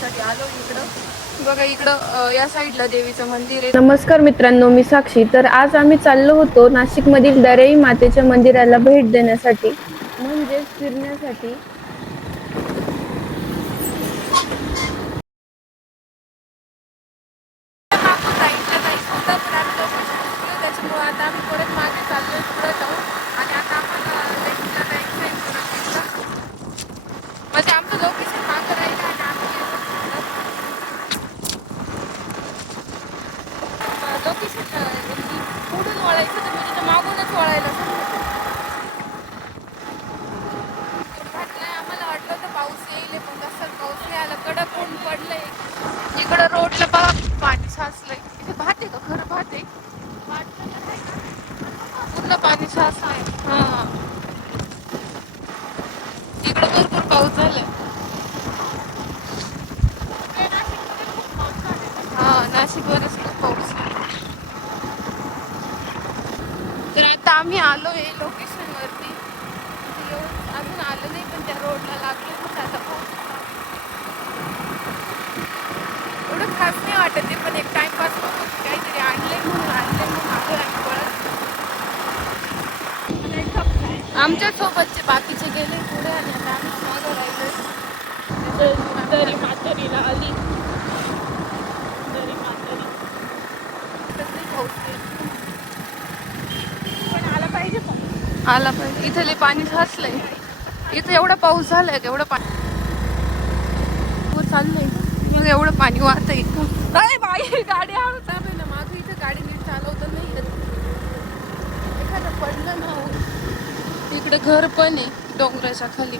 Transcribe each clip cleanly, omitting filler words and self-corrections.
देण्यासाठी आलो इकडं. बघा इकडं या साईडला देवीचं मंदिर आहे. नमस्कार मित्रांनो, मी साक्षी. तर आज आम्ही चाललो होतो नाशिकमधील दरेई मातेच्या मंदिराला भेट देण्यासाठी, म्हणजे फिरण्यासाठी. त्याच्यामुळे आता आम्ही परत मागे चाललोय पुढे जाऊ आणि आता आम्हाला लेकीला जायचं आहे पुढं. म्हणजे आमचं लोकेशन मागं राहिलं आणि आम्ही लोकेशन पुढून वळायचं तर मी तिथं मागूनच वळायला सांगितलंय. आम्हाला वाटलं होतं पाऊस येईल, पण तसं पाऊस नाही आला. कडक ऊन पडलंय. इकडं रोडला बघा पाणी साचलंय. इथे भात आहे का? खरं भात आहे. पूर्ण पाणी साचलंय. हा, इकडं भरपूर पाऊस झालाय. हा, नाशिकवरच खूप पाऊस आहे. तर आता आम्ही आलोय लोकेशन वरती. अजून आलं नाही, पण त्या रोडला लागले होतं आता पाऊस. एवढं खास नाही वाटत ते, पण एक टाइमपास म्हणून काहीतरी आणलंय म्हणून आलोय आणि परत आमच्या सोबतचे बाकीचे गेले पुढे आणि आता आम्ही मागं राहिलोय. दरी म्हातारीला आली. दरी म्हातारी पण आला पाहिजे. इथे लय पाणी साचलंय. इथे एवढा पाऊस झालाय, एवढं पाणी चाललंय, मग एवढं पाणी वाहतंय इथं. अरे बाई, गाडी हळू चालू ना मागं. इथं गाडी नीट चालवता नाही येत. एखादं पडलं ना. इकडे घर पण आहे डोंगराच्या खाली.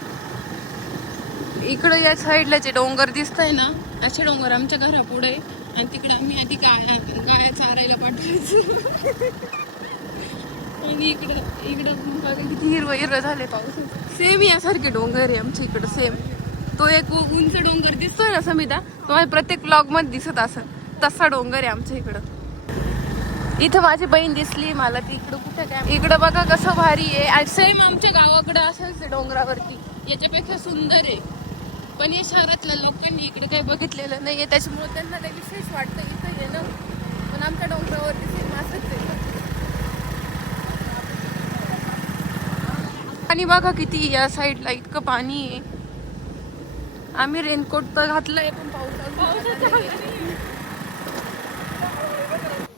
इकडं या साईडला जे डोंगर दिसतंय ना, असे डोंगर आमच्या घरा पुढे. आणि तिकडे आम्ही आधी गाया चारायला पाठवायचो. आणि इकडं बघा किती हिरवं झाले पाऊस. सेम यासारखे डोंगर आहे आमच्या इकडं, सेम. तो एक उंच डोंगर दिसतोय ना समिता, तुम्हाला प्रत्येक ब्लॉग मध्ये दिसत असेल, तसा डोंगर आहे आमच्या इकडं. इथं माझी बहीण दिसली मला. ती इकडं कुठे काय, इकडं बघा कसं भारी आहे. सेम आमच्या गावाकडं असंच डोंगरावरती, याच्यापेक्षा सुंदर आहे. पण या शहरातल्या लोकांनी इकडे काही बघितलेलं नाहीये, त्याच्यामुळे त्यांना काही विशेष वाटतं इथं येणं. पण आमच्या डोंगरावरती सेम असंच आहे. आणि बघा किती या साईडला इतकं पाणी आहे. आम्ही रेनकोट तर घातलंय, पण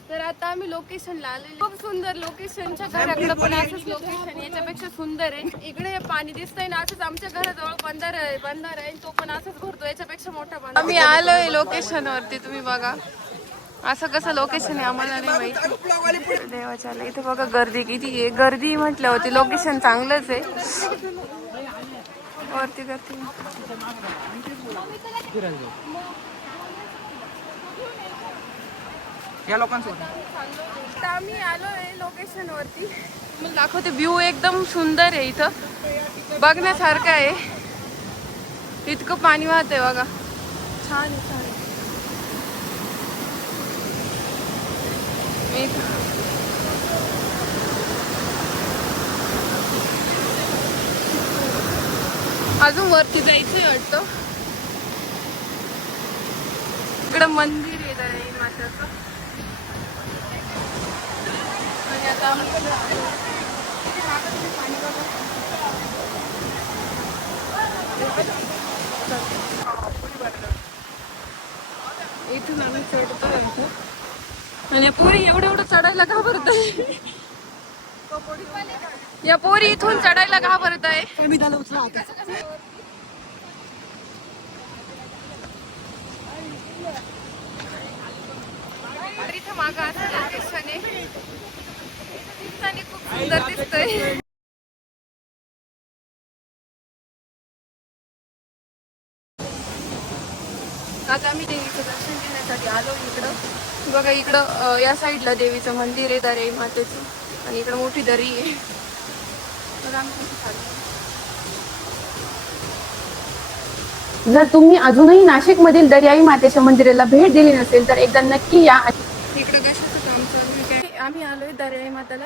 तर आता आम्ही लोकेशनला आलेलो. खूप सुंदर लोकेशनच्या घराकडे पण असंच लोकेशन याच्यापेक्षा सुंदर आहे. इकडे पाणी दिसतंय ना, असंच आमच्या घराजवळ बंधारा आहे. तो पण असंच भरतो, याच्यापेक्षा मोठा बंधारा. आम्ही आलोय लोकेशन वरती, तुम्ही बघा. असं कसं लोकेशन आहे आम्हाला नाही माहिती. देवाच्या इथे बघा गर्दी किती आहे. गर्दी म्हटलं होती, लोकेशन चांगलंच आहे. वरती गर्दी. या लोकांसोबत आम्ही आलोय लोकेशन वरती. मला दाखवते. व्ह्यू एकदम सुंदर आहे इथं, बघण्यासारखं आहे. इतकं पाणी वाहतंय बघा. छान आहे, छान आहे. अजून वरती जायचंय वाटतं. इकडं मंदिर आहे दरेई मातेचं. आणि आता इथून आम्ही चढतोय इथं. आणि पोरी एवढं चढायला घाबरत आहे. या पोरी इथून चढायला घाबरत आहे. इथं मागं असं लोकेशन आहे. खूप सुंदर दिसतंय. आज आम्ही देवीचं दर्शन घेण्यासाठी आलो इकडं. बघा इकडं या साईडला देवीचं मंदिर आहे दरेई मातेचं, आणि इकडं मोठी दरी आहे. तर जर तुम्ही अजूनही नाशिकमधील दरेई मातेच्या मंदिराला भेट दिली नसेल तर एकदा नक्की या. इकडं कशाचं काम चालू आहे काय? आम्ही आलोय दरेई मातेला.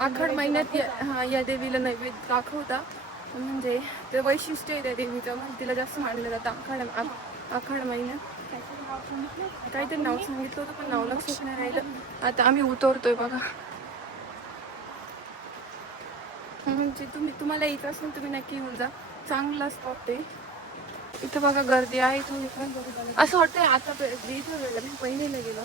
आखाड महिन्यात हा या देवीला नैवेद्य दाखवता. म्हणजे ते वैशिष्ट्य आहे त्या देवीचं, म्हणजे तिला जास्त मानलं जातं आखाड महिन्यात. काहीतरी नाव सांगितलं होतं पण नाव लक्षात नाही राहिलं. आता आम्ही उतरतोय बघा. म्हणजे तुम्हाला यायचं असेल तुम्ही नक्की येऊन जा, चांगला स्पॉट आहे. इथं बघा गर्दी आहे थोडी पण. असं वाटतंय आता इथं वेळेला मी पहिलेला गेलो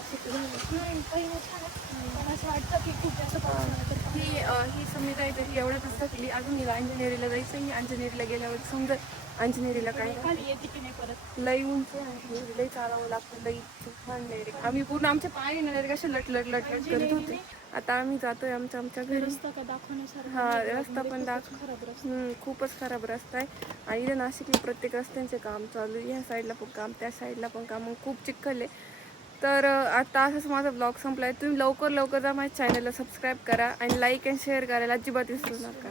ही समिती आहे तरी एवढ्यात असतं की अजून हिला अंजनेरीला जायचं. ही अंजनेरीला गेल्यावर समजा अंजनेरीला काय लई उंच आहे, लई चालावं लागतं, लई छान डायरेक्ट. आम्ही पूर्ण आमच्या पाय डायरेक्ट असे लटलट करत होते. आता आम्ही जातोय आमच्या घरी. हा रस्ता पण खूपच खराब रस्ता आहे. आणि इथे नाशिकला प्रत्येक रस्त्यांचे काम चालू आहे. ह्या साईडला पण काम, त्या साईडला पण काम, खूप चिखल आहे. तर आता असंच माझा ब्लॉग संपला आहे. तुम्ही लवकर जा, माझ्या चॅनलला सबस्क्राईब करा आणि लाईक अँड शेअर करायला अजिबात विसरू नका.